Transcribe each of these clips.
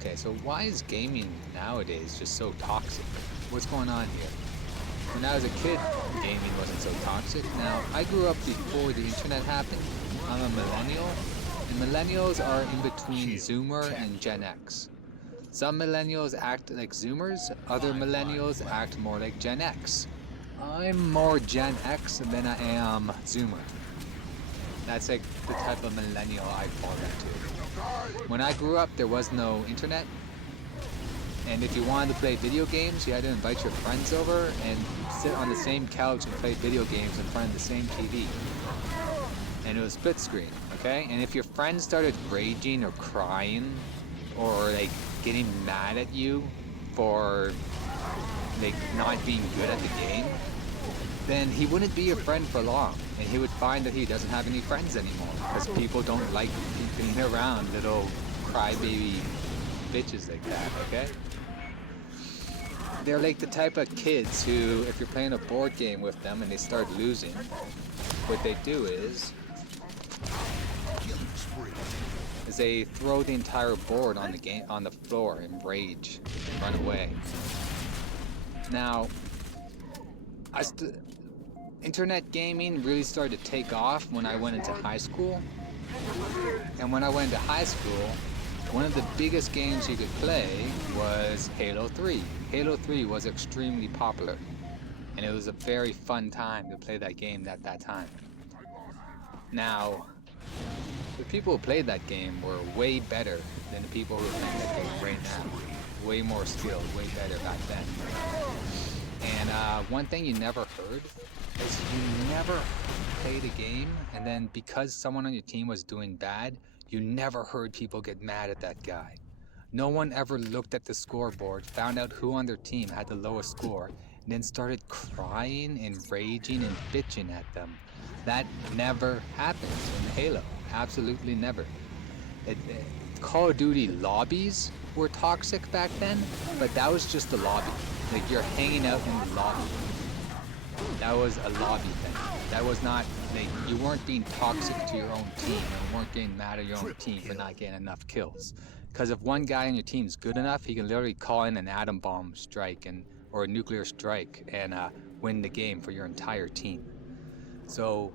Okay, so why is gaming nowadays just so toxic? What's going on here? When I was a kid, gaming wasn't so toxic. Now, I grew up before the internet happened. I'm a millennial, and millennials are in between Zoomer and Gen X. Some millennials act like Zoomers, other millennials act more like Gen X. I'm more Gen X than I am Zoomer. That's like the type of millennial I fall into. When I grew up, there was no internet, and if you wanted to play video games, you had to invite your friends over and sit on the same couch and play video games in front of the same TV. And it was split screen, okay? And if your friends started raging or crying or like getting mad at you for like not being good at the game, then he wouldn't be your friend for long, and he would find that he doesn't have any friends anymore because people don't like being around little crybaby bitches like that, okay? They're like the type of kids who, if you're playing a board game with them and they start losing, what they do is they throw the entire board on the floor in rage and run away. Now, internet gaming really started to take off when I went into high school. And when I went into high school, one of the biggest games you could play was Halo 3. Halo 3 was extremely popular, and it was a very fun time to play that game at that time. Now, the people who played that game were way better than the people who are playing that game right now. Way more skilled, way better back then. And one thing you never heard is you never played a game, and then because someone on your team was doing bad, you never heard people get mad at that guy. No one ever looked at the scoreboard, found out who on their team had the lowest score, and then started crying and raging and bitching at them. That never happened in Halo. Absolutely never. Call of Duty lobbies were toxic back then, but that was just a lobby. Like, you're hanging out in the lobby. That was a lobby thing. That was not, like, you weren't being toxic to your own team, and you weren't getting mad at your own team for not getting enough kills. Because if one guy on your team is good enough, he can literally call in an atom bomb strike or a nuclear strike and win the game for your entire team. So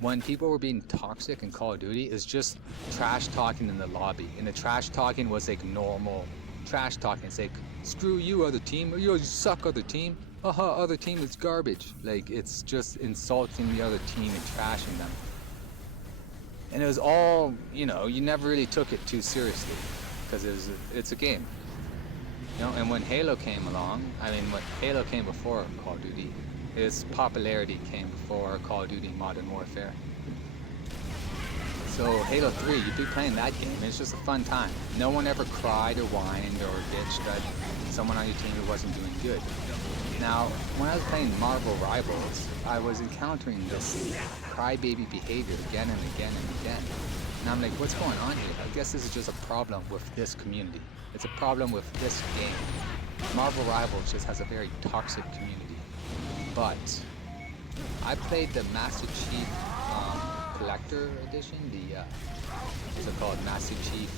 when people were being toxic in Call of Duty, it's just trash talking in the lobby. And the trash talking was like normal trash talking. It's like, screw you, other team, or you suck, other team. Haha, other team is garbage. Like, it's just insulting the other team and trashing them. And it was all, you never really took it too seriously because it's a game. And when Halo came along, when Halo came before Call of Duty, its popularity came before Call of Duty Modern Warfare. So Halo 3, you'd be playing that game, and it's just a fun time. No one ever cried or whined or bitched at someone on your team who wasn't doing good. Now, when I was playing Marvel Rivals, I was encountering this crybaby behavior again and again and again. And I'm like, what's going on here? I guess this is just a problem with this community. It's a problem with this game. Marvel Rivals just has a very toxic community. But I played the Master Chief Collector Edition, what's it called? Master Chief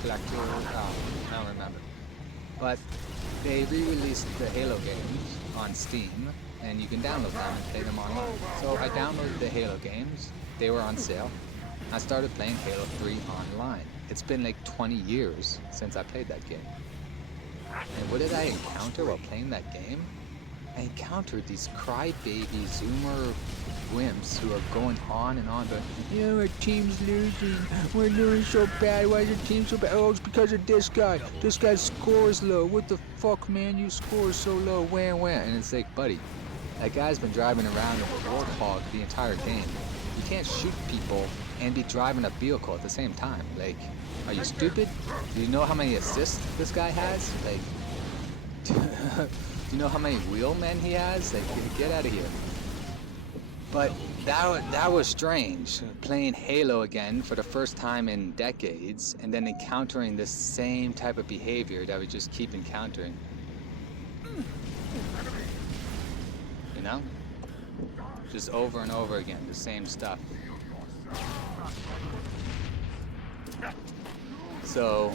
Collector, I don't remember. But they re-released the Halo games on Steam, and you can download them and play them online. So I downloaded the Halo games, they were on sale. I started playing Halo 3 online. It's been like 20 years since I played that game. And what did I encounter while playing that game? I encountered these crybaby Zoomer wimps who are going on and on, but our team's losing. We're doing so bad. Why is your team so bad? Oh, it's because of this guy. This guy's score is low. What the fuck, man? You score so low. Wham, wham. And it's like, buddy, that guy's been driving around in a Warthog the entire game. You can't shoot people and be driving a vehicle at the same time. Like, are you stupid? Do you know how many assists this guy has? Like, do you know how many wheelmen he has? Like, get out of here. But that was strange, playing Halo again for the first time in decades, and then encountering this same type of behavior that we just keep encountering. Just over and over again, the same stuff. So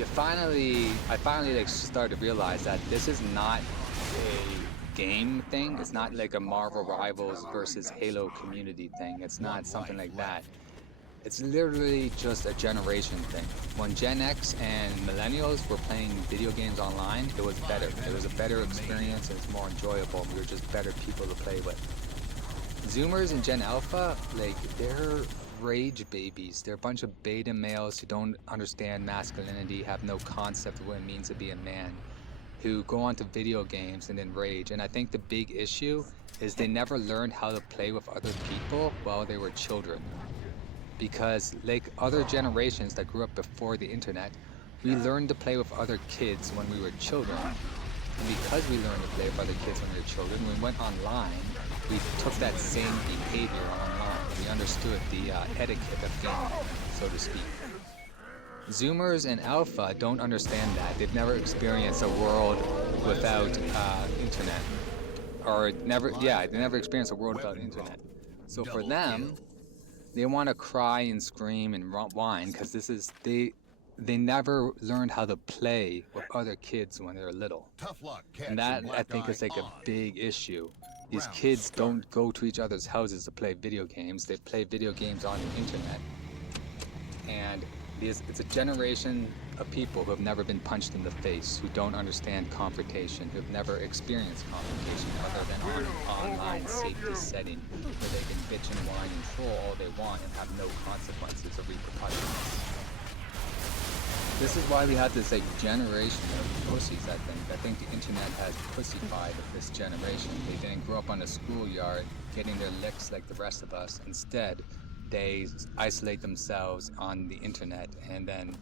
I finally like started to realize that this is not a game thing. It's not like a Marvel Rivals versus Halo community thing. It's not something like that. It's literally just a generation thing. When Gen X and millennials were playing video games online, it was better. It was a better experience and it's more enjoyable. We were just better people to play with. Zoomers and Gen Alpha, like, they're rage babies. They're a bunch of beta males who don't understand masculinity, have no concept of what it means to be a man, who go onto video games and then rage. And I think the big issue is they never learned how to play with other people while they were children. Because, like other generations that grew up before the internet, we learned to play with other kids when we were children. And because we learned to play with other kids when we were children, when we went online, we took that same behavior online. We understood the etiquette of gaming, so to speak. Zoomers and Alpha don't understand that. They've never experienced a world without internet. They never experienced a world without internet. So for them, they want to cry and scream and whine because they never learned how to play with other kids when they were little. And that, I think, is like a big issue. These kids don't go to each other's houses to play video games. They play video games on the internet. And it's a generation of people who have never been punched in the face, who don't understand confrontation, who have never experienced confrontation other than on an online safety setting where they can bitch and whine and troll all they want and have no consequences or repercussions. This is why we have this like generation of pussies, I think. I think the internet has pussified this generation. They didn't grow up on a schoolyard getting their licks like the rest of us. Instead, they isolate themselves on the internet, and then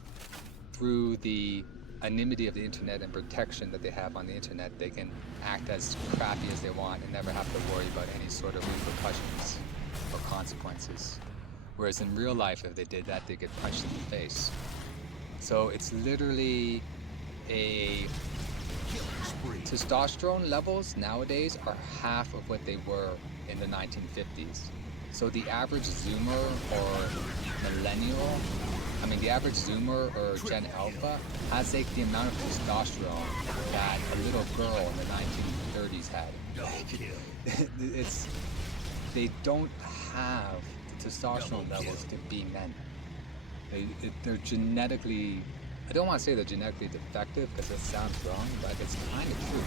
through the anonymity of the internet and protection that they have on the internet, they can act as crappy as they want and never have to worry about any sort of repercussions or consequences. Whereas in real life, if they did that, they get punched in the face. So it's literally testosterone levels nowadays are half of what they were in the 1950s. So the average Zoomer or millennial, the average Zoomer or Gen Alpha has like the amount of testosterone that a little girl in the 1930s had. They don't have the testosterone levels to be men. They're genetically, I don't want to say they're genetically defective because it sounds wrong, but it's kind of true.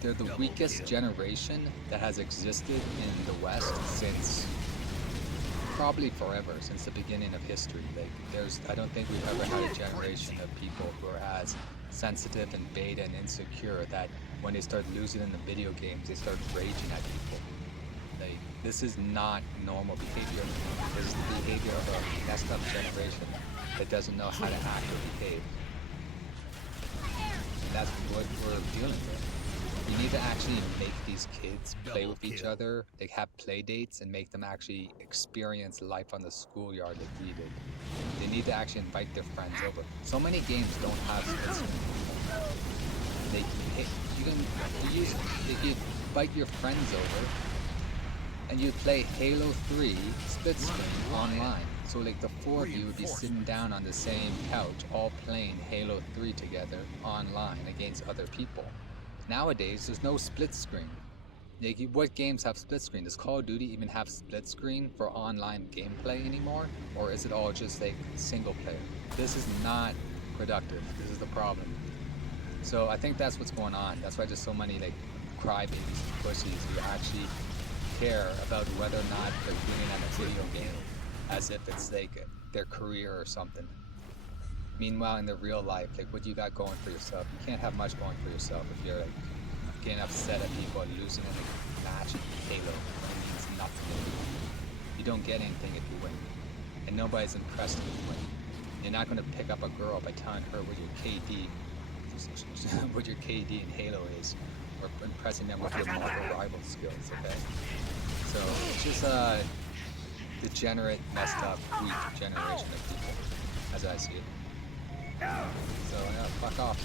They're the weakest generation that has existed in the West since probably forever, since the beginning of history. I don't think we've ever had a generation of people who are as sensitive and beta and insecure that when they start losing in the video games, they start raging at people. This is not normal behavior. This is the behavior of a messed up generation that doesn't know how to act or behave. And that's what we're dealing with. We need to actually make these kids play with each other, have play dates, and make them actually experience life on the schoolyard like we did. They need to actually invite their friends over. So many games don't have split screen. You invite your friends over, and you play Halo 3 split screen online. So the four of you would be sitting down on the same couch, all playing Halo 3 together online against other people. Nowadays, there's no split screen. What games have split screen? Does Call of Duty even have split screen for online gameplay anymore? Or is it all just single player? This is not productive. This is the problem. So I think that's what's going on. That's why there's so many crybabies and pussies who actually care about whether or not they're winning at a video game as if it's their career or something. Meanwhile, in the real life, what you got going for yourself? You can't have much going for yourself if you're getting upset at people and losing in a match in Halo when it means nothing to you. You don't get anything if you win, and nobody's impressed if you win. You're not going to pick up a girl by telling her what your KD in Halo is, or impressing them with your Marvel Rivals skills. Okay. So it's just a degenerate, messed up, weak generation of people, as I see it. So yeah, fuck off.